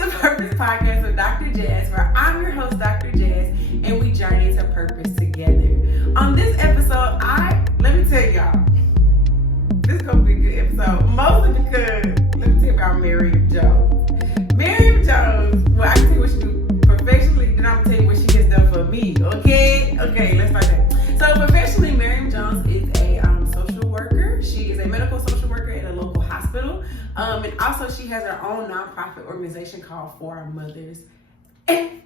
the Purpose Podcast with Dr. Jazz, where I'm your host, Dr. Jazz, and we journey to purpose together. On this episode, let me tell y'all, this is going to be a good episode, mostly because, let me tell you about Mariam Jones. Mariam Jones, well, I can tell you what she do professionally, then I'm going to tell you what she has done for me, okay? Okay, let's start that. So, professionally, Mariam Jones is a social worker. She is a medical social worker at a local hospital. And also she has her own nonprofit organization called For Our Mothers. And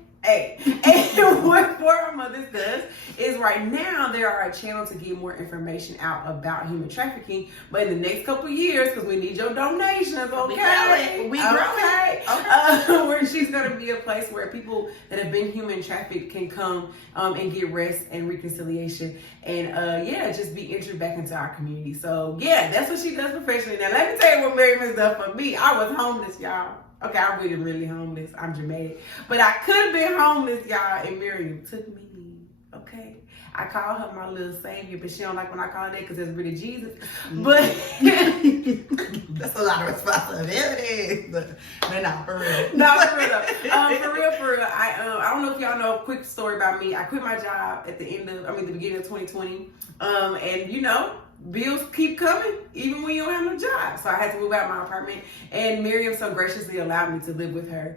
what For Our Mothers does is right now they are a channel to get more information out about human trafficking. But in the next couple of years, because we need your donations, okay? We growing. Where she's going to be a place where people that have been human trafficked can come and get rest and reconciliation and just be entered back into our community. So yeah, that's what she does professionally. Now let me tell you what Mariam has done for me. I was homeless, y'all. Okay, I'm really homeless. I'm dramatic. But I could have been homeless, y'all, and Mariam took me in, okay? I call her my little savior, but she don't like when I call her that because that's really Jesus. But that's a lot of responsibility. But not for real. No, for real though. For real. I don't know if y'all know a quick story about me. I quit my job at the beginning of 2020. And you know, bills keep coming even when you don't have no job. So I had to move out of my apartment, and Mariam so graciously allowed me to live with her.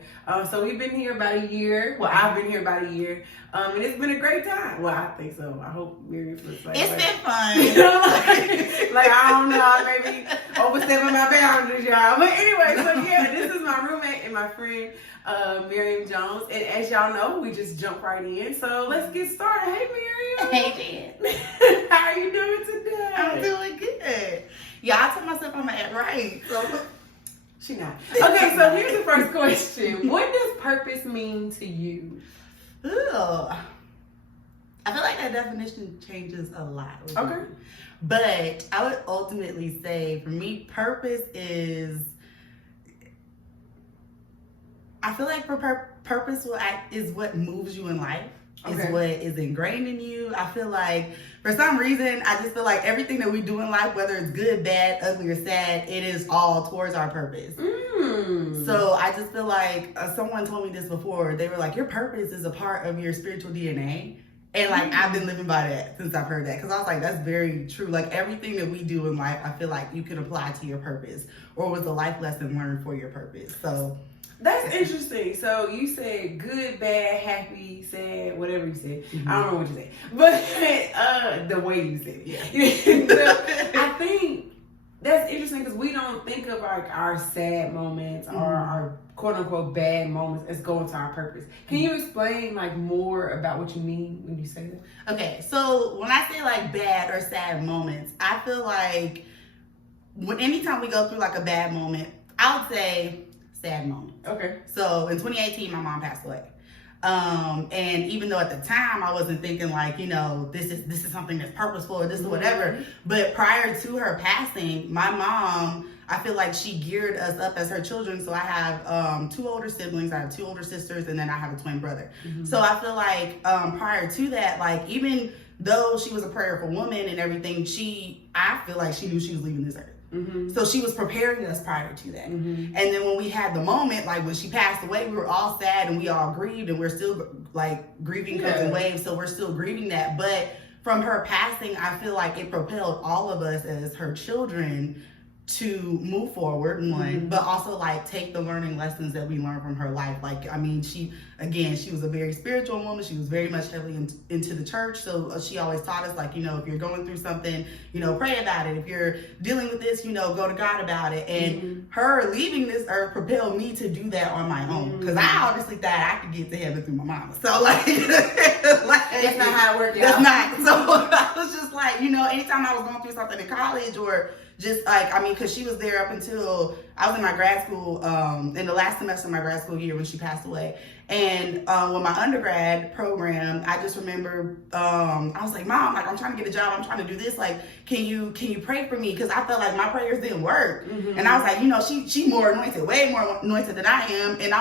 So we've been here about a year. Well, I've been here about a year. And it's been a great time. Well, I think so. I hope Mariam feels like it's been fun. You know, like I don't know, I maybe overstepping my boundaries, y'all. But anyway, so yeah, this is my roommate and my friend, Mariam Jones. And as y'all know, we just jumped right in. So let's get started. Hey, Mariam. Hey, Jen. How are you doing today? I'm doing good. Yeah, I told myself I'm at right. So she not. Okay, so here's the first question. What does purpose mean to you? Ooh. I feel like that definition changes a lot. Okay. But I would ultimately say, for me, purpose is, I feel like purpose is what moves you in life. Okay. Is what is ingrained in you. I feel like for some reason, I just feel like everything that we do in life, whether it's good, bad, ugly, or sad, it is all towards our purpose. So I just feel like someone told me this before. They were like, your purpose is a part of your spiritual DNA. And like, I've been living by that since I've heard that. Because I was like, that's very true. Like everything that we do in life, I feel like you can apply to your purpose, or was a life lesson learned for your purpose. So that's interesting. So you said good, bad, happy, sad, whatever you said. I don't know what you said, but the way you said it. Yeah. I think that's interesting because we don't think of like our sad moments or our quote unquote bad moments as going to our purpose. Can you explain like more about what you mean when you say that? Okay, so when I say like bad or sad moments, I feel like anytime we go through like a bad moment, I would say sad moment. Okay. So in 2018, my mom passed away. And even though at the time I wasn't thinking like, you know, this is something that's purposeful or this is whatever, but prior to her passing, my mom, I feel like she geared us up as her children. So I have 2 older siblings, I have 2 older sisters, and then I have a twin brother. So I feel like prior to that, like even though she was a prayerful woman and everything, I feel like she knew she was leaving this earth. So she was preparing us prior to that. And then when we had the moment, like when she passed away, we were all sad and we all grieved, and we're still like grieving comes in waves. So we're still grieving that. But from her passing, I feel like it propelled all of us as her children to move forward, one, but also like take the learning lessons that we learned from her life. Like, I mean, she was a very spiritual woman. She was very much heavily into the church. So she always taught us like, you know, if you're going through something, you know, pray about it. If you're dealing with this, you know, go to God about it. And her leaving this earth propelled me to do that on my own. Because I honestly thought I could get to heaven through my mama. So like that's not how it worked out. That's not. So I was just like, you know, anytime I was going through something in college or just like, I mean, because she was there up until I was in my grad school, in the last semester of my grad school year when she passed away. And with my undergrad program, I just remember, I was like, Mom, like, I'm trying to get a job. I'm trying to do this. Like, can you pray for me? Because I felt like my prayers didn't work. And I was like, you know, she more anointed, way more anointed than I am. And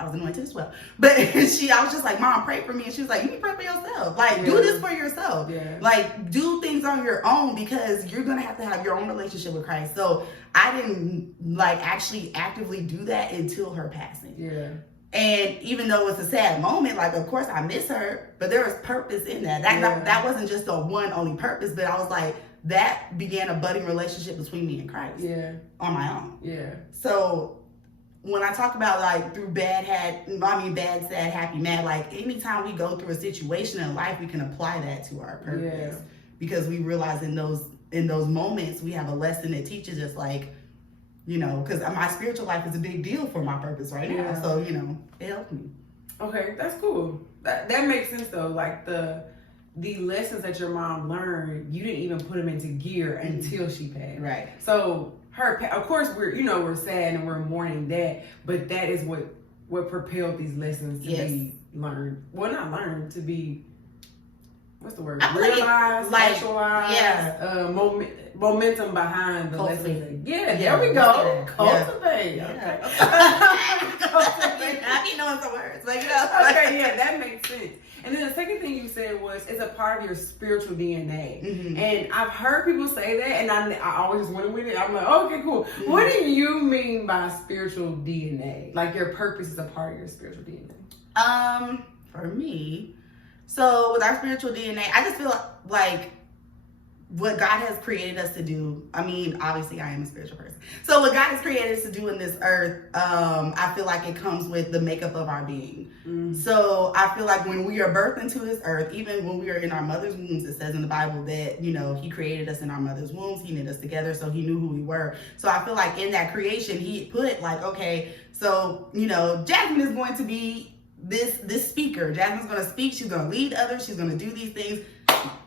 I was anointed as well. But I was just like, Mom, pray for me. And she was like, you need to pray for yourself. Like, do this for yourself. Yeah. Like, do things on your own because you're going to have your own relationship with Christ. So I didn't like actually actively do that until her passing. Yeah. And even though it's a sad moment, like, of course I miss her, but there was purpose in that. That wasn't just a one only purpose, but I was like, that began a budding relationship between me and Christ. Yeah. On my own. Yeah. So when I talk about like through bad, sad, happy, mad, like anytime we go through a situation in life, we can apply that to our purpose because we realize in those moments we have a lesson that teaches us, like, you know, because my spiritual life is a big deal for my purpose right now. So, you know, it helped me. Okay, that's cool. That makes sense though. Like the lessons that your mom learned, you didn't even put them into gear until she passed. Right. So of course we're sad and we're mourning that, but that is what propelled these lessons to be learned. Well, not learned, to be, what's the word? Realized, actualized, momentum behind the lesson. Yeah, there we go. Cultivate. Yeah. Cultivate. I keep knowing some words. Like, you know. Okay, yeah, that makes sense. And then the second thing you said was it's a part of your spiritual DNA. Mm-hmm. And I've heard people say that, and I always just went with it. I'm like, okay, cool. Mm-hmm. What do you mean by spiritual DNA? Like your purpose is a part of your spiritual DNA? For me, so with our spiritual DNA, I just feel like what God has created us to do. I mean, obviously I am a spiritual person. So what God has created us to do in this earth, I feel like it comes with the makeup of our being. Mm. So I feel like when we are birthed into this earth, even when we are in our mother's wombs, it says in the Bible that, you know, he created us in our mother's wombs. He knit us together, so he knew who we were. So I feel like in that creation, he put like, okay, so, you know, Jasmine is going to be this speaker. Jasmine's going to speak. She's going to lead others. She's going to do these things.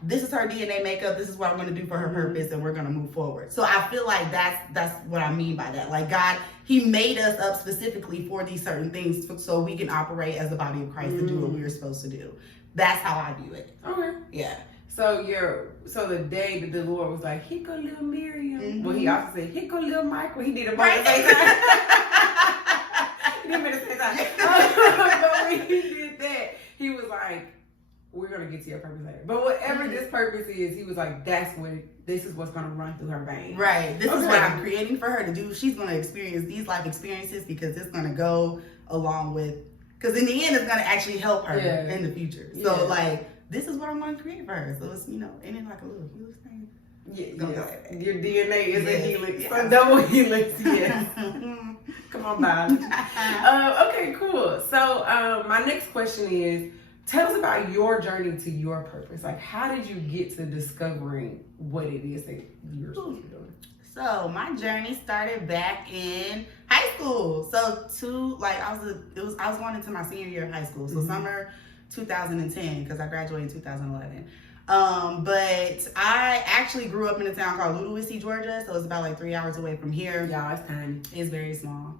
This is her DNA makeup. This is what I'm going to do for her purpose, and we're going to move forward. So I feel like that's what I mean by that. Like God, he made us up specifically for these certain things so we can operate as the body of Christ to do what we were supposed to do. That's how I view it. Okay. Yeah. So the day that the Lord was like, here go little Mariam. Well, he also said, here go little Michael. He did it both at the same time. He didn't mean to say that. But when he did that, he was like, we're going to get to your purpose later. But whatever this purpose is, he was like, this is what's going to run through her veins. Right. This is what I'm creating for her to do. She's going to experience these life experiences because it's going to go along with, because in the end, it's going to actually help her in the future. So like, this is what I'm going to create for her. So it's, you know, ain't it like a little helix thing? Yeah. Your DNA is a helix. So double helix, yes. Come on, biology. Okay, cool. So my next question is, tell us about your journey to your purpose. Like, how did you get to discovering what it is that you're supposed to be doing? So my journey started back in high school. So I was going into my senior year of high school. So summer 2010, because I graduated in 2011. But I actually grew up in a town called Ludwig, Georgia. So it's about like 3 hours away from here. Y'all, it's tiny. It's very small.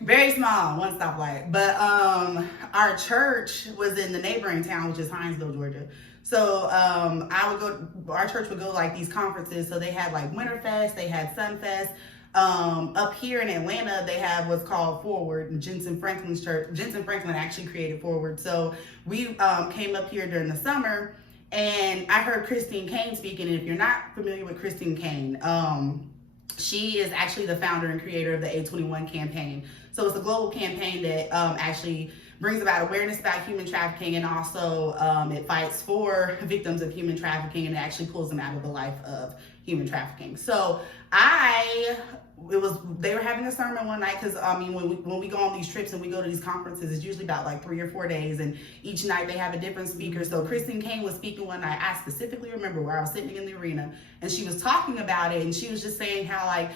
Very small, one stoplight. But our church was in the neighboring town, which is Hinesville, Georgia. So our church would go like these conferences. So they had like Winterfest, they had Sunfest. Up here in Atlanta, they have what's called Forward, Jensen Franklin's church. Jensen Franklin actually created Forward. So we came up here during the summer. And I heard Christine Kane speaking, and if you're not familiar with Christine Kane, she is actually the founder and creator of the A21 campaign. So it's a global campaign that actually brings about awareness about human trafficking, and also it fights for victims of human trafficking and actually pulls them out of the life of human trafficking. So they were having a sermon one night, because I mean, when we go on these trips and we go to these conferences, it's usually about like 3 or 4 days, and each night they have a different speaker. So Christine Kane was speaking one night. I specifically remember where I was sitting in the arena, and she was talking about it, and she was just saying how, like,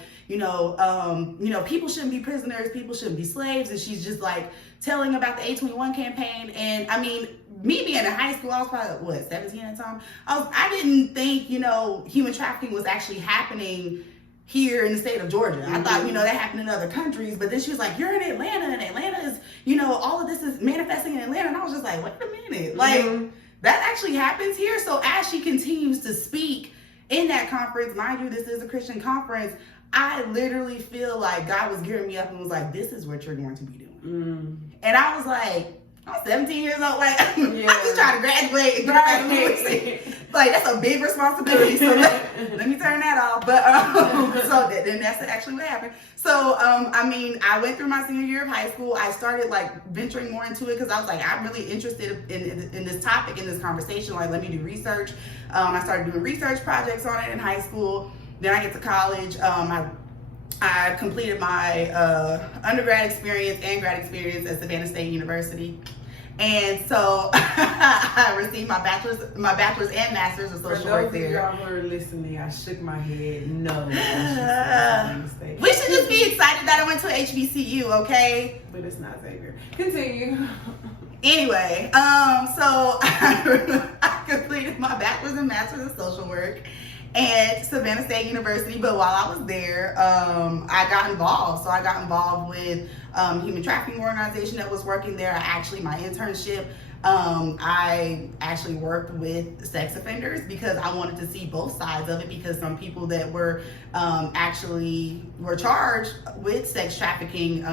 people shouldn't be prisoners, people shouldn't be slaves, and she's just like telling about the A21 campaign. And I mean, me being in high school, I was probably 17 at the time. I didn't think human trafficking was actually happening here in the state of Georgia. I thought, that happened in other countries. But then she was like, you're in Atlanta, and Atlanta is, all of this is manifesting in Atlanta. And I was just like, wait a minute. Like, that actually happens here? So as she continues to speak in that conference, mind you, this is a Christian conference, I literally feel like God was gearing me up and was like, this is what you're going to be doing. And I was like, I'm 17 years old. Like, I'm just trying to graduate. Right. Like, that's a big responsibility. So let me turn that off. But then that's actually what happened. So, I went through my senior year of high school. I started like venturing more into it because I was like, I'm really interested in this topic, in this conversation. Like, let me do research. I started doing research projects on it in high school. Then I get to college. I completed my undergrad experience and grad experience at Savannah State University. And so I received my bachelor's and master's of social work there. For those of y'all who are listening, I shook my head. No. We should just be excited that I went to HBCU, okay? But it's not Xavier. Continue. Anyway, so I completed my bachelor's and master's of social work at Savannah State University. But while I was there, I got involved. So I got involved with human trafficking organization that was working there. My internship, I actually worked with sex offenders because I wanted to see both sides of it, because some people that were were charged with sex trafficking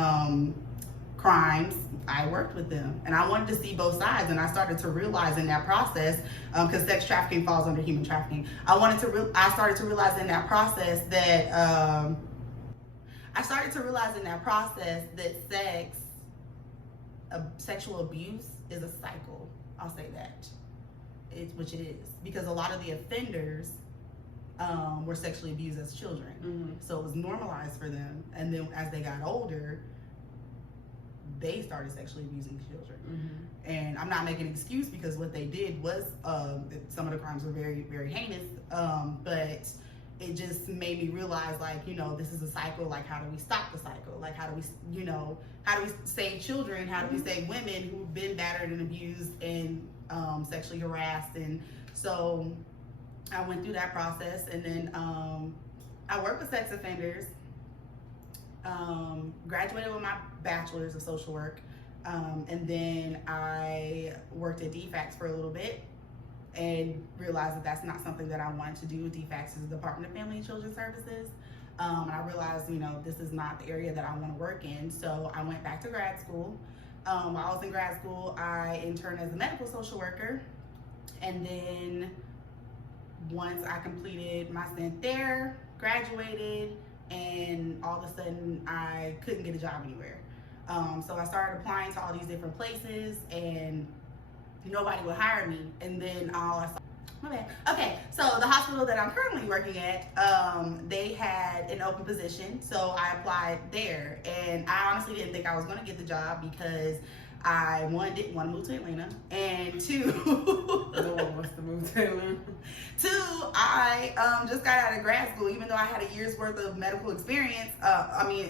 crimes, I worked with them, and I wanted to see both sides. And I started to realize in that process, because sex trafficking falls under human trafficking, I started to realize in that process that sexual abuse is a cycle. I'll say that, which it is, because a lot of the offenders were sexually abused as children. Mm-hmm. So it was normalized for them, and then as they got older, they started sexually abusing children. Mm-hmm. And I'm not making an excuse, because what they did was, some of the crimes were very, very heinous, but it just made me realize, like, this is a cycle. Like, how do we stop the cycle? Like, how do we save children? How do we save women who've been battered and abused and sexually harassed? And so I went through that process, and then I worked with sex offenders, graduated with my bachelor's of social work, and then I worked at DFACS for a little bit, and realized that that's not something that I wanted to do. DFACS is the Department of Family and Children's Services. And I realized, this is not the area that I want to work in. So I went back to grad school. While I was in grad school, I interned as a medical social worker. And then once I completed my stint there, graduated, and all of a sudden I couldn't get a job anywhere. So I started applying to all these different places, and nobody would hire me. And then okay, so the hospital that I'm currently working at, they had an open position, so I applied there. And I honestly didn't think I was going to get the job, because I, one, didn't want to move to Atlanta, and two, no one wants to move to Atlanta. Two, I just got out of grad school. Even though I had a year's worth of medical experience,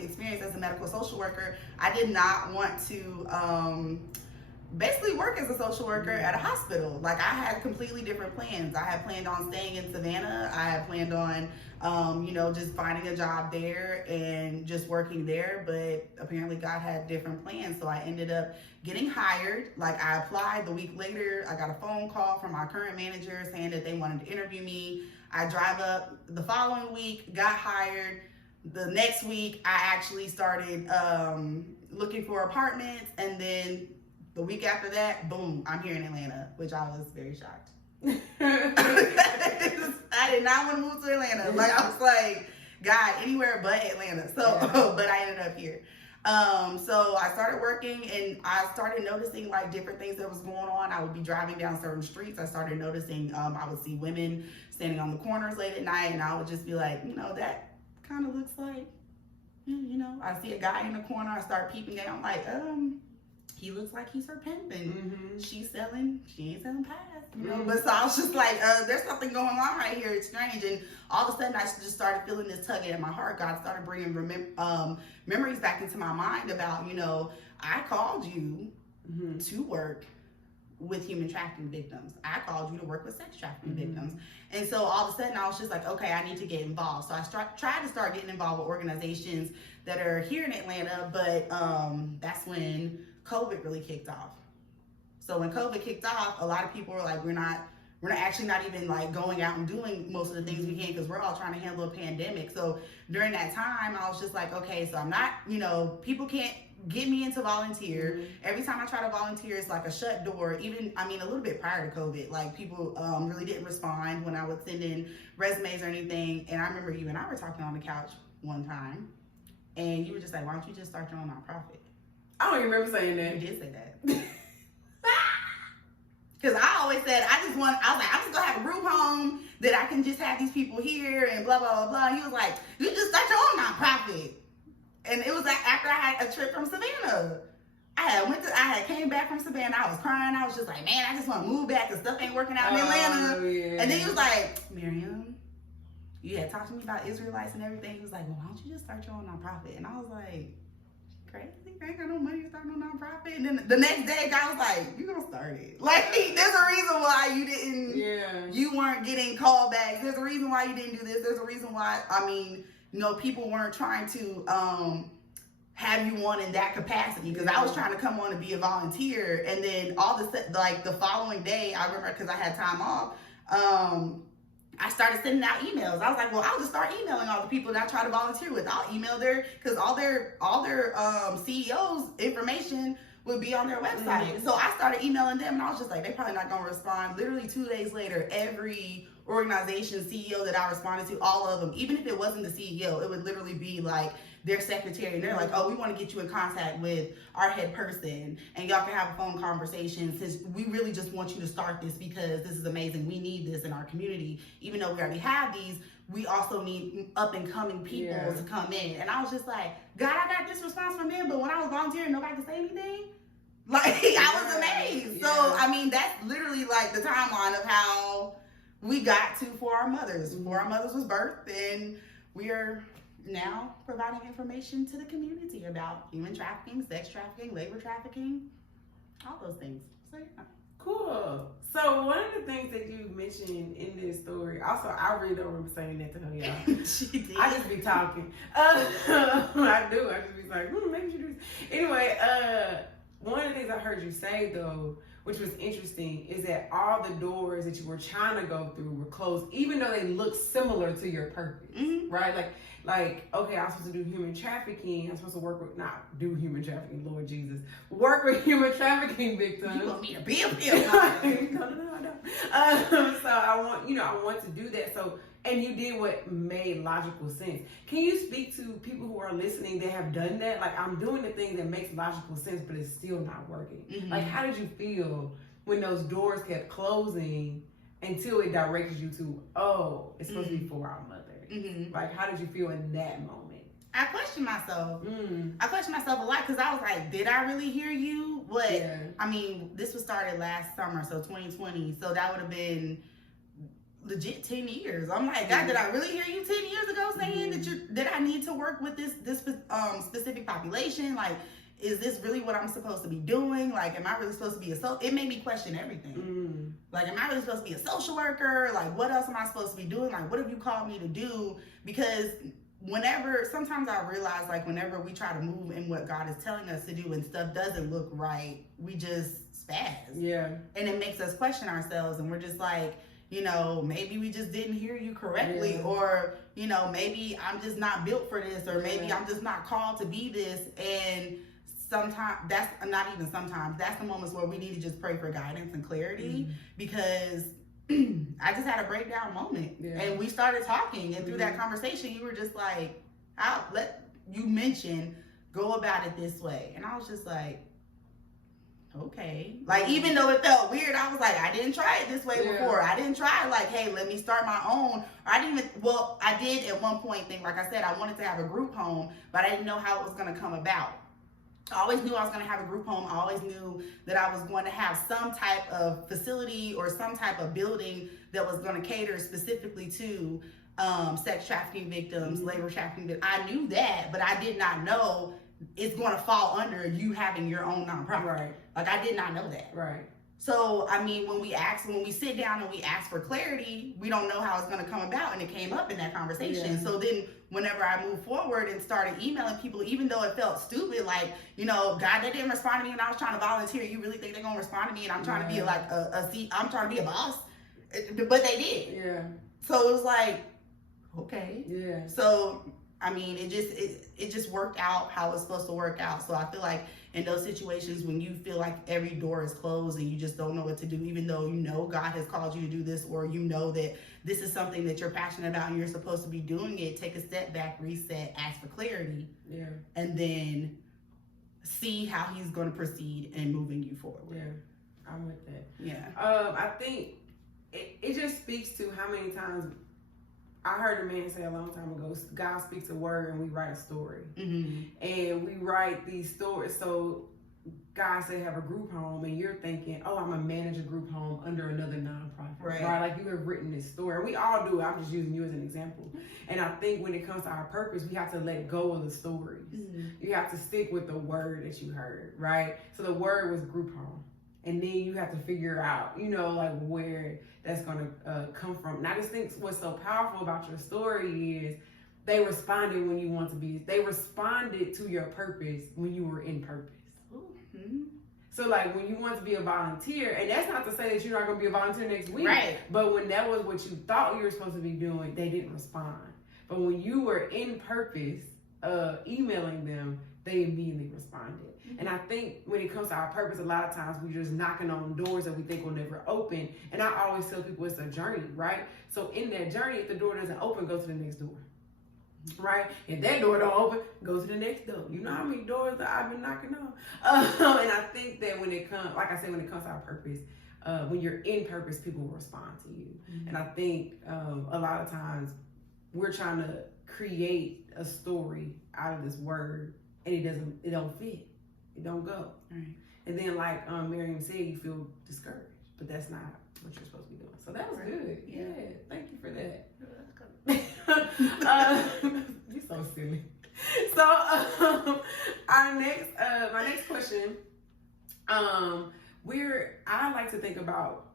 experience as a medical social worker, I did not want to basically work as a social worker at a hospital. Like, I had completely different plans. I had planned on staying in Savannah. I had planned on, just finding a job there and just working there. But apparently God had different plans. So I ended up getting hired. Like, I applied. The week later, I got a phone call from my current manager saying that they wanted to interview me. I drive up the following week, got hired. The next week, I actually started looking for apartments, and then the week after that, boom, I'm here in Atlanta, which I was very shocked. I did not want to move to Atlanta. Like, I was like, God, anywhere but Atlanta. So, but I ended up here. So I started working, and I started noticing like different things that was going on. I would be driving down certain streets. I started noticing, I would see women standing on the corners late at night, and I would just be like, that kind of looks like, I see a guy in the corner. I start peeping at him. I'm like, he looks like he's her pimp, and she ain't selling pies, But so I was just like, there's something going on right here. It's strange. And all of a sudden, I just started feeling this tugging at my heart. God started bringing memories back into my mind about, I called you to work with human trafficking victims. I called you to work with sex trafficking victims. And so all of a sudden, I was just like, okay, I need to get involved. So I tried to start getting involved with organizations that are here in Atlanta, but that's when COVID really kicked off. So when COVID kicked off, a lot of people were like, we're not actually not even like going out and doing most of the things we can, because we're all trying to handle a pandemic. So during that time, I was just like, okay, so I'm not, people can't get me into volunteer. Every time I try to volunteer, it's like a shut door. Even, I mean, a little bit prior to COVID, like people really didn't respond when I would send in resumes or anything. And I remember you and I were talking on the couch one time, and you were just like, why don't you just start your own nonprofit? I don't even remember saying that. You did say that. Because I always said, I was like, I'm just gonna have a group home that I can just have these people here and blah, blah, blah, blah. And he was like, you just start your own nonprofit. And it was like after I had a trip from Savannah. I came back from Savannah. I was crying. I was just like, man, I just want to move back because stuff ain't working out in Atlanta. Yeah. And then he was like, Mariam, you had talked to me about Israelites and everything. He was like, well, why don't you just start your own nonprofit? And I was like, crazy? I ain't got no money to start no nonprofit. And then the next day, God was like, you gonna start it. Like, there's a reason why you didn't, you weren't getting callbacks. There's a reason why you didn't do this. There's a reason why, I mean, you know, people weren't trying to have you on in that capacity, because I was trying to come on and be a volunteer, and then the following day, I remember, because I had time off, I started sending out emails. I was like, well, I'll just start emailing all the people that I try to volunteer with. I'll email because all their CEOs information would be on their website. So I started emailing them, and I was just like, they're probably not gonna respond. Literally 2 days later, every organization CEO that I responded to, all of them, even if it wasn't the CEO, it would literally be like their secretary, and they're like, oh, we want to get you in contact with our head person, and y'all can have a phone conversation, since we really just want you to start this because this is amazing. We need this in our community. Even though we already have these, we also need up and coming people to come in. And I was just like, God, I got this response from them, but when I was volunteering, nobody could say anything. Like, I was amazed. So, I mean, that's literally like the timeline of how we got to For Our Mothers. For Our Mothers was birthed, and we are now providing information to the community about human trafficking, sex trafficking, labor trafficking, all those things. So, yeah. Cool. So one of the things that you mentioned in this story, also, I really don't remember saying that to her, y'all. She did. I just be talking. I do. I just be like, maybe you do this. Anyway, one of the things I heard you say, though, which was interesting, is that all the doors that you were trying to go through were closed, even though they look similar to your purpose, right? Like, okay, I'm supposed to do human trafficking. I'm supposed to work with, not do human trafficking, Lord Jesus. Work with human trafficking victims. You want me to be a pill? No. So I want to do that. So, and you did what made logical sense. Can you speak to people who are listening that have done that? Like, I'm doing the thing that makes logical sense, but it's still not working. Like, how did you feel when those doors kept closing until it directed you to, oh, it's supposed to be For Our Mother? Like, how did you feel in that moment? I questioned myself. I questioned myself a lot, because I was like, did I really hear you? What? I mean, this was started last summer, so 2020. So that would have been legit 10 years. I'm like, God, did I really hear you 10 years ago saying that I need to work with this specific population? Like, is this really what I'm supposed to be doing? Like, am I really supposed to be it made me question everything. Like, am I really supposed to be a social worker? Like, what else am I supposed to be doing? Like, what have you called me to do? Because sometimes I realize, like, whenever we try to move in what God is telling us to do and stuff doesn't look right, we just spaz. Yeah. And it makes us question ourselves, and we're just like, you know, maybe we just didn't hear you correctly, or, you know, maybe I'm just not built for this, or maybe I'm just not called to be this. And sometimes, that's the moments where we need to just pray for guidance and clarity, because I just had a breakdown moment, and we started talking, and through that conversation, you were just like, you mentioned, go about it this way. And I was just like, okay. Like, even though it felt weird, I was like, I didn't try it this way before. I didn't try, like, hey, let me start my own. Or I did at one point think, like I said, I wanted to have a group home, but I didn't know how it was going to come about. I always knew I was going to have a group home. I always knew that I was going to have some type of facility or some type of building that was going to cater specifically to sex trafficking victims, labor trafficking victims. I knew that, but I did not know it's going to fall under you having your own nonprofit. Right. Like, I did not know that. Right. So, I mean, when we sit down and we ask for clarity, we don't know how it's going to come about, and it came up in that conversation. So then whenever I moved forward and started emailing people, even though it felt stupid, like, you know, God, they didn't respond to me when I was trying to volunteer. You really think they're going to respond to me? And I'm trying to be like I'm trying to be a boss. But they did. Yeah. So it was like, okay. Yeah. So I mean, it just worked out how it's supposed to work out. So I feel like in those situations when you feel like every door is closed and you just don't know what to do, even though you know God has called you to do this, or you know that this is something that you're passionate about and you're supposed to be doing it, take a step back, reset, ask for clarity, and then see how he's going to proceed in moving you forward. Yeah, I'm with that. Yeah. I think it just speaks to how many times I heard a man say a long time ago, God speaks a word and we write a story. And we write these stories. So God said have a group home and you're thinking, oh, I'm going to manage a group home under another nonprofit. Right? Like you have written this story. And we all do it. I'm just using you as an example. And I think when it comes to our purpose, we have to let go of the stories. You have to stick with the word that you heard, right? So the word was group home. And then you have to figure out, like where that's going to come from. And I just think what's so powerful about your story is they responded when you want to be. They responded to your purpose when you were in purpose. So like when you want to be a volunteer, and that's not to say that you're not going to be a volunteer next week. Right. But when that was what you thought you were supposed to be doing, they didn't respond. But when you were in purpose, emailing them, they immediately responded. And I think when it comes to our purpose, a lot of times we're just knocking on doors that we think will never open. And I always tell people it's a journey, right? So in that journey, if the door doesn't open, go to the next door, right? If that door don't open, go to the next door. You know how many doors that I've been knocking on? And I think that when it comes, like I said, when it comes to our purpose, when you're in purpose, people will respond to you. And I think a lot of times we're trying to create a story out of this word, and it don't fit. It don't go. Right. And then like Mariam said, you feel discouraged, but that's not what you're supposed to be doing. So that was good. Yeah. Thank you for that. You're so silly. So my next question, I like to think about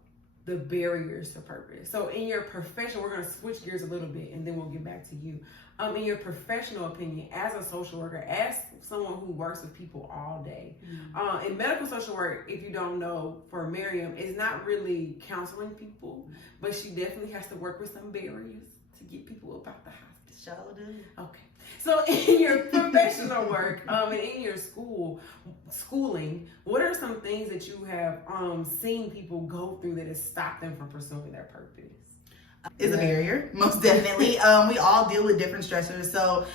the barriers to purpose. So in your profession, we're going to switch gears a little bit and then we'll get back to you. In your professional opinion, as a social worker, as someone who works with people all day, in medical social work, if you don't know, for Mariam, is not really counseling people, but she definitely has to work with some barriers to get people up out the hospital. Sure do. Okay. So in your professional work, and in your schooling, what are some things that you have seen people go through that has stopped them from pursuing their purpose? Is a barrier, most definitely. We all deal with different stressors. So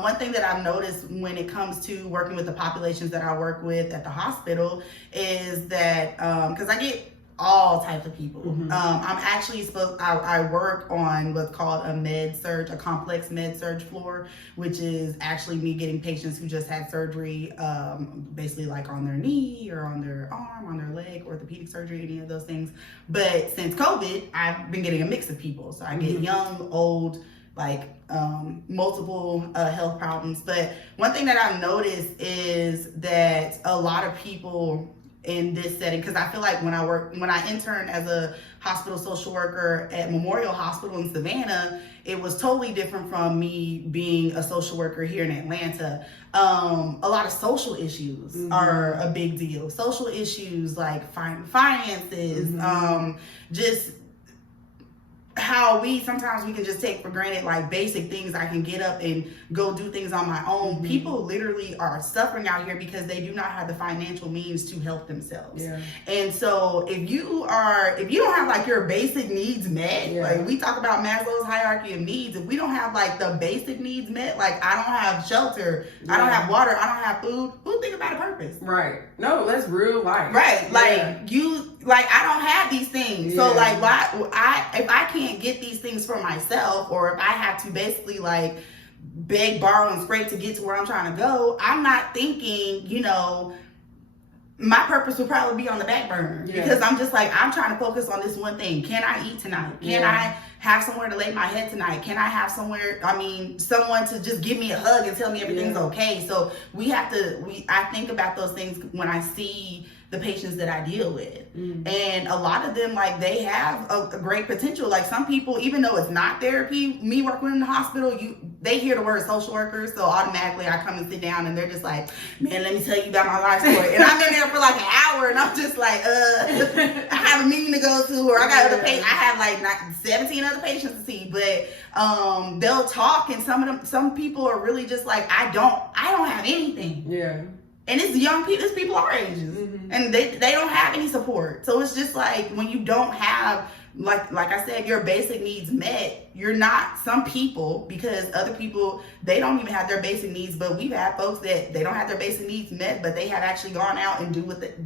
one thing that I've noticed when it comes to working with the populations that I work with at the hospital is that, because I get all types of people. I'm actually I work on what's called a complex med surge floor, which is actually me getting patients who just had surgery, basically like on their knee or on their arm, on their leg, orthopedic surgery, any of those things. But since COVID, I've been getting a mix of people. So I get young, old, like multiple health problems. But one thing that I've noticed is that a lot of people in this setting, because I feel like when I interned as a hospital social worker at Memorial Hospital in Savannah, it was totally different from me being a social worker here in Atlanta. A lot of social issues are a big deal. Social issues like finances, just how sometimes we can just take for granted like basic things. I can get up and go do things on my own. People literally are suffering out here because they do not have the financial means to help themselves. And so if you don't have like your basic needs met, like we talk about Maslow's hierarchy of needs, if we don't have like the basic needs met, like I don't have shelter, I don't have water, I don't have food, who think about a purpose? Right. No, that's real life. Right. Like I don't have these things. So like if I can't get these things for myself, or if I have to basically like beg, borrow, and scrape to get to where I'm trying to go, I'm not thinking, my purpose will probably be on the back burner because I'm just like, I'm trying to focus on this one thing. Can I eat tonight? Can I have somewhere to lay my head tonight? Can I have someone to just give me a hug and tell me everything's okay? So I think about those things when I see the patients that I deal with. Mm-hmm. And a lot of them, like, they have a great potential. Like, some people, even though it's not therapy, me working in the hospital, they hear the word social worker, so automatically I come and sit down and they're just like, man, let me tell you about my life story. And I'm in there for like an hour and I'm just like, I have a meeting to go to, or I got other patients. I have like 17 other patients to see, but they'll talk, and some people are really just like, I don't have anything. Yeah. And it's young people, it's people our ages, and they don't have any support. So it's just like, when you don't have, like I said, your basic needs met, you're not, some people, because other people, they don't even have their basic needs, but we've had folks that they don't have their basic needs met, but they have actually gone out and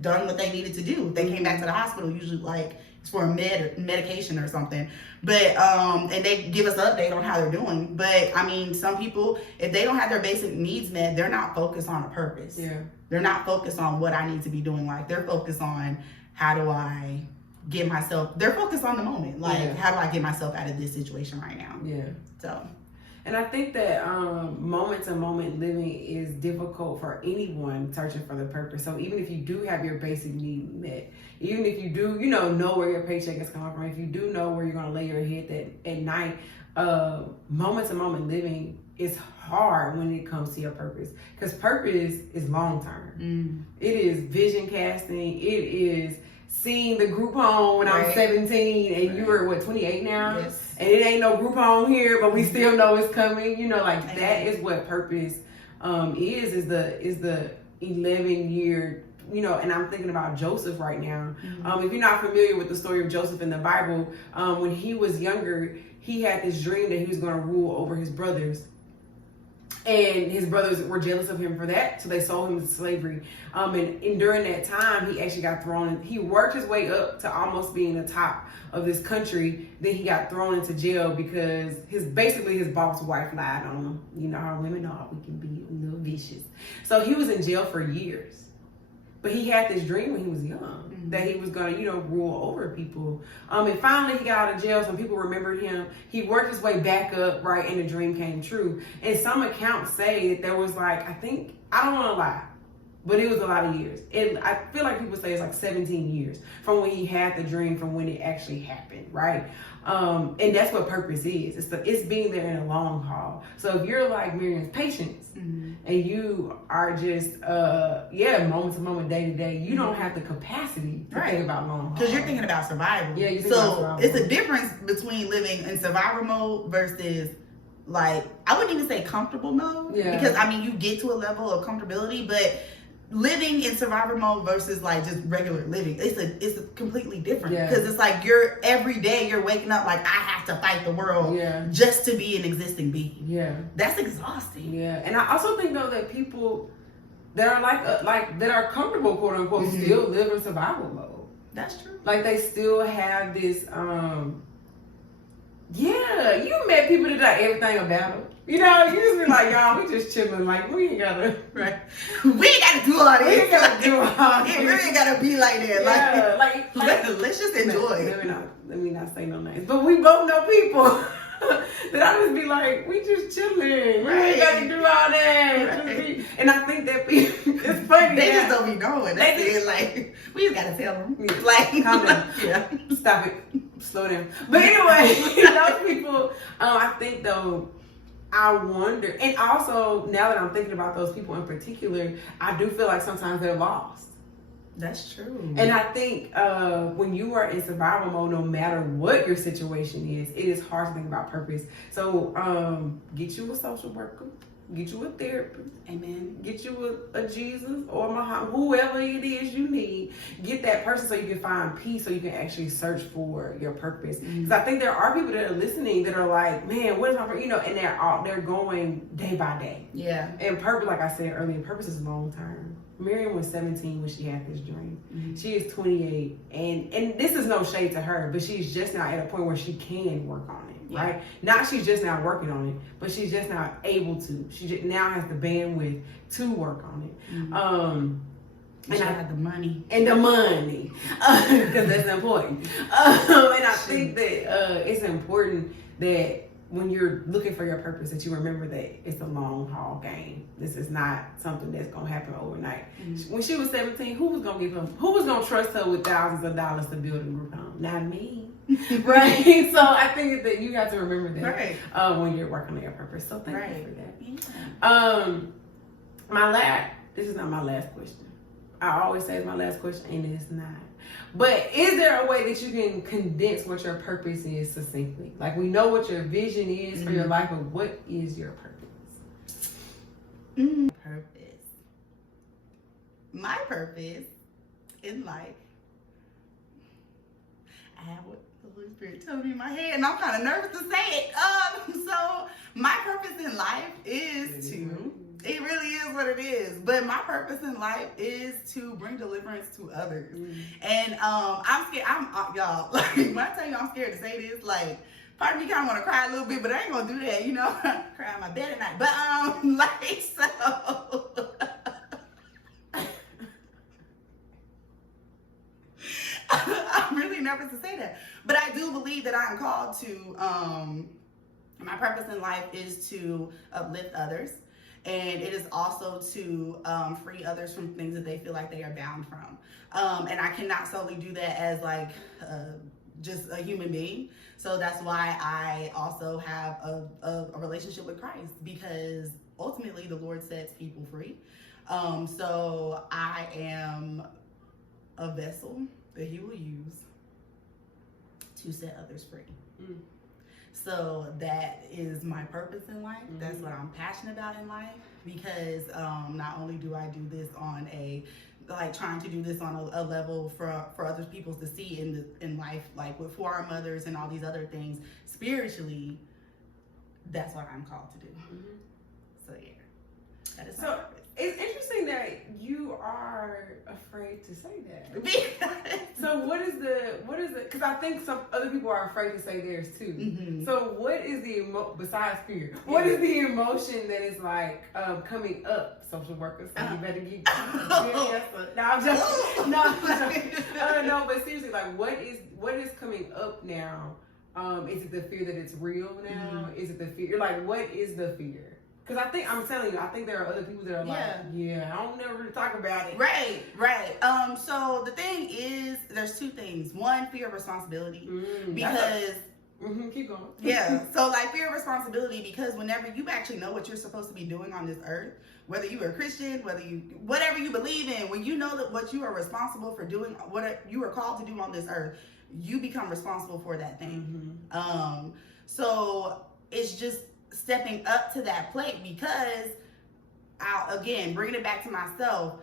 done what they needed to do. They came back to the hospital, usually like it's for a medication or something. But, and they give us an update on how they're doing. But I mean, some people, if they don't have their basic needs met, they're not focused on a purpose. Yeah. They're not focused on what I need to be doing. Like, they're focused on, how do I get myself, they're focused on the moment. Like, how do I get myself out of this situation right now? Yeah. So. And I think that moment-to-moment living is difficult for anyone searching for the purpose. So even if you do have your basic need met, even if you do, know where your paycheck is coming from, if you do know where you're going to lay your head at night, moment-to-moment living is hard when it comes to your purpose. Because purpose is long-term. It is vision casting. It is seeing the group home when I'm 17 and you were 28 now? Yes. And it ain't no group home here, but we still know it's coming. That is what purpose is the 11-year, and I'm thinking about Joseph right now. If you're not familiar with the story of Joseph in the Bible, when he was younger, he had this dream that he was going to rule over his brothers. And his brothers were jealous of him for that, so they sold him to slavery. And during that time, he actually got thrown. He worked his way up to almost being the top of this country. Then he got thrown into jail because his boss wife lied on him. You know how women are; we can be a little vicious. So he was in jail for years. But he had this dream when he was young that he was going to, rule over people. And finally he got out of jail. Some people remembered him. He worked his way back up, right, and the dream came true. And some accounts say that there was I don't want to lie, but it was a lot of years. And I feel like people say it's like 17 years from when he had the dream from when it actually happened, right? And that's what purpose is. It's being there in a long haul. So if you're like Mariam's patience and you are just, moment to moment, day to day, you don't have the capacity to think about long haul. Because you're thinking about survival. Yeah, you're thinking about survival. It's a difference between living in survival mode versus, I wouldn't even say comfortable mode. Yeah. Because, you get to a level of comfortability, but living in survivor mode versus just regular living, it's completely different. Because it's you're every day you're waking up I have to fight the world just to be an existing being. Yeah, that's exhausting. Yeah, and I also think though that people that are that are comfortable, quote unquote, still live in survival mode. That's true. They still have this. You met people that know everything about them. You just be y'all, we just chilling. We ain't gotta, right? We ain't gotta do all this. We ain't gotta do all this. It really ain't gotta be like that. Let's just enjoy. Let me not say no names, but we both know people that I just be we just chilling. We ain't gotta do all that. Right. And I think that it's funny. They just don't be knowing. That's it. We just gotta tell them. Calm down. Yeah. Stop it. Slow down. But anyway, those people, I think though, I wonder, and also now that I'm thinking about those people in particular, I do feel like sometimes they're lost. That's true. And I think when you are in survival mode, no matter what your situation is, it is hard to think about purpose. So get you a social worker, get you a therapist, amen. Get you a Jesus or Muhammad, whoever it is you need. Get that person so you can find peace, so you can actually search for your purpose. Because I think there are people that are listening that are man, what is my purpose? And they're going day by day. Yeah. And purpose, like I said earlier, purpose is long term. Mariam was 17 when she had this dream. She is 28, and this is no shade to her, but she's just now at a point where she can work on it, right? Not she's just now working on it, but she's just now able to. She just now has the bandwidth to work on it. And I had the money. And the money, because that's important. And I think that it's important that when you're looking for your purpose, that you remember that it's a long haul game. This is not something that's gonna happen overnight. Mm-hmm. When she was 17, who was gonna trust her with thousands of dollars to build a group home? Not me. Right? So I think that you have to remember that, right, when you're working on your purpose. So thank you for that. Yeah. This is not my last question. I always say it's my last question, and it's not. But is there a way that you can condense what your purpose is succinctly? Like, we know what your vision is for your life, but what is your purpose? Purpose. My purpose in life, I have what the Holy Spirit told me in my head, and I'm kind of nervous to say it. So my purpose in life is to... It really is what it is. But my purpose in life is to bring deliverance to others. And I'm scared. Y'all, like, when I tell you I'm scared to say this, like, part of me kind of want to cry a little bit, but I ain't going to do that, you know. Cry in my bed at night. But, like, so... I'm really nervous to say that. But I do believe that I am called to... my purpose in life is to uplift others. And it is also to free others from things that they feel like they are bound from. And I cannot solely do that as like just a human being. So that's why I also have a relationship with Christ, because ultimately the Lord sets people free. So I am a vessel that He will use to set others free. So that is my purpose in life. That's what I'm passionate about in life, because not only do I do this on trying to do this on a level for other people to see in life, like with for our mothers and all these other things, spiritually, that's what I'm called to do. So yeah, that is my purpose. It's interesting that you are afraid to say that. So what is the, because I think some other people are afraid to say theirs too. So what is besides fear, what is the emotion that is like coming up, social workers? So you better get No, I'm just, no, but seriously, like what is coming up now? Is it the fear that it's real now? Is it the fear, like what is the fear? Because I'm telling you, I think there are other people that are like, I don't never really talk about it. Right. So the thing is, there's two things. One, fear of responsibility. Because... keep going. Yeah. So like fear of responsibility, because whenever you actually know what you're supposed to be doing on this earth, whether you are a Christian, whatever you believe in, when you know that what you are responsible for doing, what you are called to do on this earth, you become responsible for that thing. So it's just stepping up to that plate, because again, bringing it back to myself,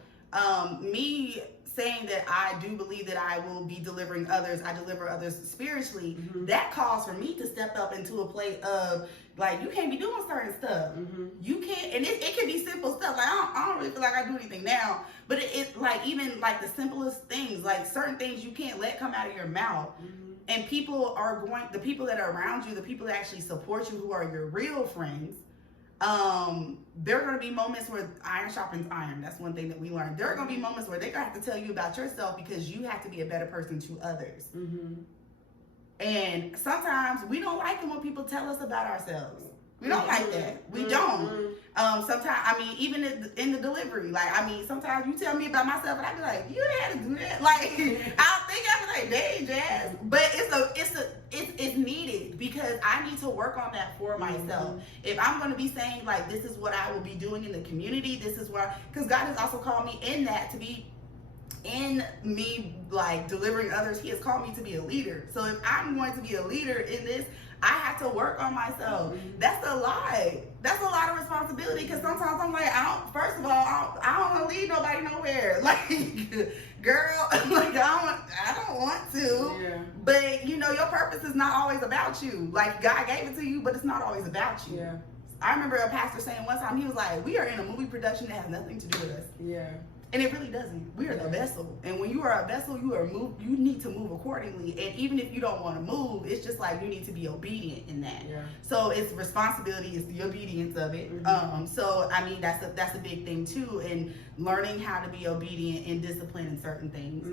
me saying that I do believe that I will be delivering others, I deliver others spiritually, that calls for me to step up into a place of like, you can't be doing certain stuff. You can't, and it can be simple stuff. Like I don't really feel like I do anything now, but it's like even like the simplest things, like certain things you can't let come out of your mouth. And the people that are around you, the people that actually support you, who are your real friends, there are going to be moments where iron sharpens iron. That's one thing that we learned. There are going to be moments where they're going to have to tell you about yourself, because you have to be a better person to others. And sometimes we don't like it when people tell us about ourselves. We don't like that. We don't. Sometimes, I mean, even in the delivery, like, I mean, sometimes you tell me about myself and I be like, you had to do that. Like, I'll think I be like, dang, Jazz. But it's needed, because I need to work on that for myself. If I'm going to be saying, like, this is what I will be doing in the community, this is what, because God has also called me in that to be, in me, like, delivering others, He has called me to be a leader. So if I'm going to be a leader in this, I have to work on myself. That's a lot. That's a lot of responsibility, because sometimes I'm like, first of all, I don't want to lead nobody nowhere. Like, girl, like, I don't want to. Yeah. But, you know, your purpose is not always about you. Like, God gave it to you, but it's not always about you. Yeah. I remember a pastor saying one time, he was like, we are in a movie production that has nothing to do with us. Yeah. And it really doesn't. We are the vessel. And when you are a vessel, you need to move accordingly. And even if you don't want to move, it's just like you need to be obedient in that. Yeah. So it's responsibility, it's the obedience of it. So I mean, that's a big thing too, and learning how to be obedient and disciplined in certain things.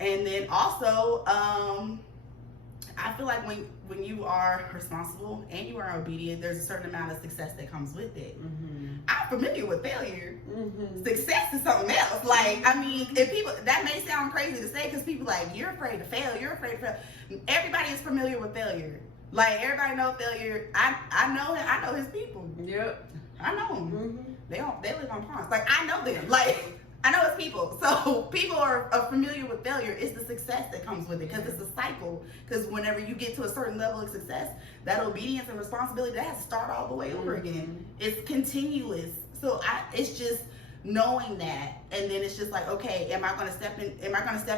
And then also, I feel like when you are responsible and you are obedient, there's a certain amount of success that comes with it. I'm familiar with failure. Success is something else. Like, I mean, if people, that may sound crazy to say because people like, you're afraid to fail, you're afraid to fail. Everybody is familiar with failure. Like, everybody knows failure. I know his people. Yep. I know them. They live on ponds. Like, I know them. Like, I know it's people. So people are familiar with failure. It's the success that comes with it because it's a cycle. Because whenever you get to a certain level of success, that obedience and responsibility, that has to start all the way over again. It's continuous. So it's just knowing that, and then it's just like, okay, am I going to step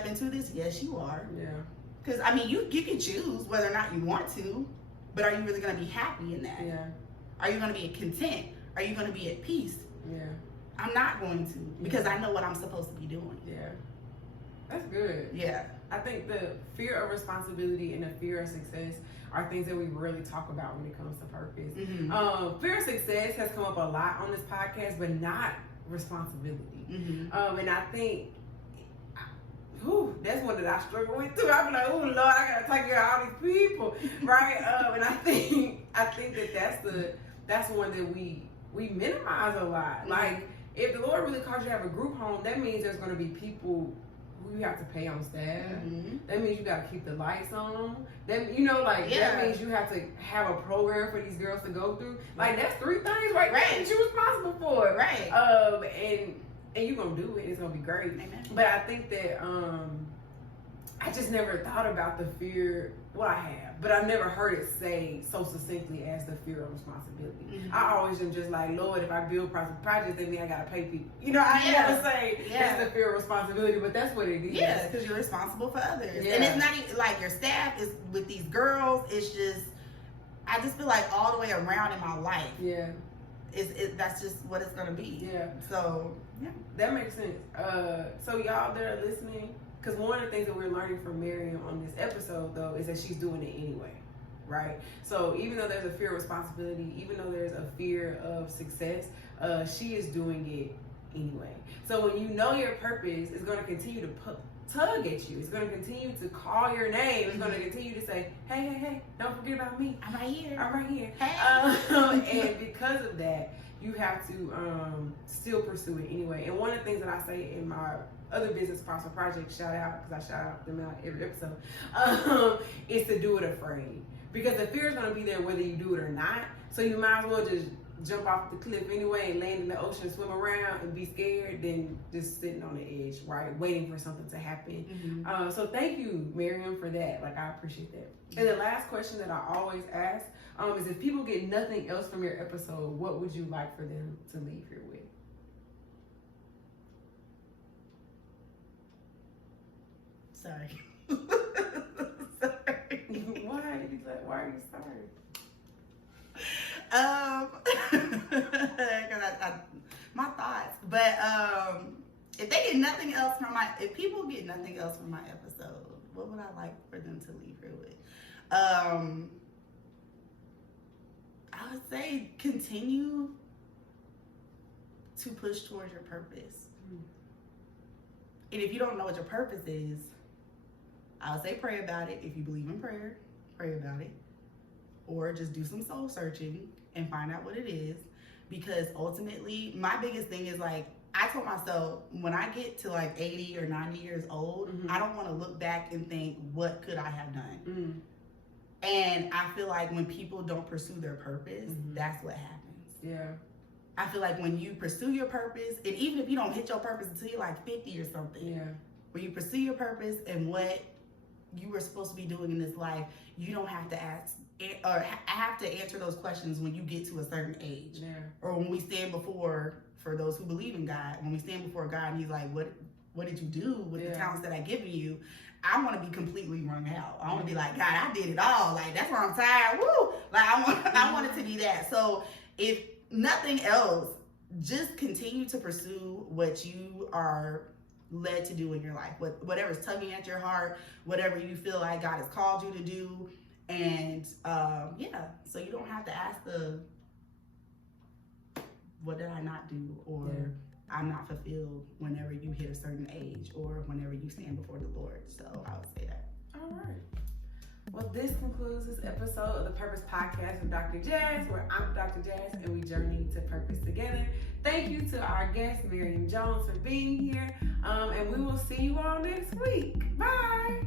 into this? Yes, you are. Yeah. Because I mean, you can choose whether or not you want to, but are you really going to be happy in that? Yeah. Are you going to be content? Are you going to be at peace? Yeah. I'm not going to, because I know what I'm supposed to be doing. Yeah. That's good. Yeah. I think the fear of responsibility and the fear of success are things that we really talk about when it comes to purpose. Fear of success has come up a lot on this podcast, but not responsibility. And I think that's one that I struggle with too. I be like, oh Lord, I gotta take care of all these people, right? And I think that's one that we minimize a lot. Like, if the Lord really calls you to have a group home, that means there's going to be people who you have to pay on staff. That means you got to keep the lights on. That that means you have to have a program for these girls to go through. Like, that's 3 things right there that you're responsible for. Right. And you're going to do it. It's going to be great. Amen. But I think that I just never thought about the fear. Well, I have, but I've never heard it say so succinctly as the fear of responsibility. I always am just like, Lord, if I build projects, then I gotta pay people. I never say that's the fear of responsibility, but that's what it is. Yeah, because you're responsible for others, Yeah. and it's not even like your staff is with these girls. It's just, I just feel like all the way around in my life. Yeah. That's just what it's gonna be. Yeah. So yeah, that makes sense. So y'all that are listening. Because one of the things that we're learning from Mariam on this episode, though, is that she's doing it anyway, right? So even though there's a fear of responsibility, even though there's a fear of success, she is doing it anyway. So when you know your purpose, it's going to continue to tug at you. It's going to continue to call your name. It's going to continue to say, hey, don't forget about me. I'm right here. I'm right here. Hey. And because of that, you have to still pursue it anyway. And one of the things that I say in my other business sponsor project, shout out, because I shout out them out every episode, is to do it afraid. Because the fear is going to be there whether you do it or not. So you might as well just jump off the cliff anyway and land in the ocean, swim around and be scared than just sitting on the edge, right? Waiting for something to happen. So thank you, Mariam, for that. Like, I appreciate that. And the last question that I always ask is, if people get nothing else from your episode, what would you like for them to leave here with? Sorry. Sorry. Why are you sorry? Because my thoughts. But if they get nothing else if people get nothing else from my episode, what would I like for them to leave here with? I would say continue to push towards your purpose. And if you don't know what your purpose is, I would say pray about it. If you believe in prayer, pray about it. Or just do some soul searching and find out what it is. Because ultimately, my biggest thing is, like, I told myself, when I get to like 80 or 90 years old, I don't want to look back and think, what could I have done? And I feel like when people don't pursue their purpose, that's what happens. Yeah. I feel like when you pursue your purpose, and even if you don't hit your purpose until you're like 50 or something, when you pursue your purpose and what you were supposed to be doing in this life, you don't have to ask or have to answer those questions when you get to a certain age. Or when we stand before, for those who believe in God, when we stand before God and he's like, what did you do with the talents that I given you? I want to be completely wrung out. I want to be like, God, I did it all. Like, that's why I'm tired. Woo! Like, I want it to be that. So if nothing else, just continue to pursue what you are led to do in your life. Whatever's tugging at your heart, whatever you feel like God has called you to do. And so you don't have to ask what did I not do? Or I'm not fulfilled whenever you hit a certain age or whenever you stand before the Lord. So I would say that. All right. Well, this concludes this episode of the Purpose Podcast with Dr. Jazz, where I'm Dr. Jazz and we journey to purpose together. Thank you to our guest, Mariam Jones, for being here. And we will see you all next week. Bye.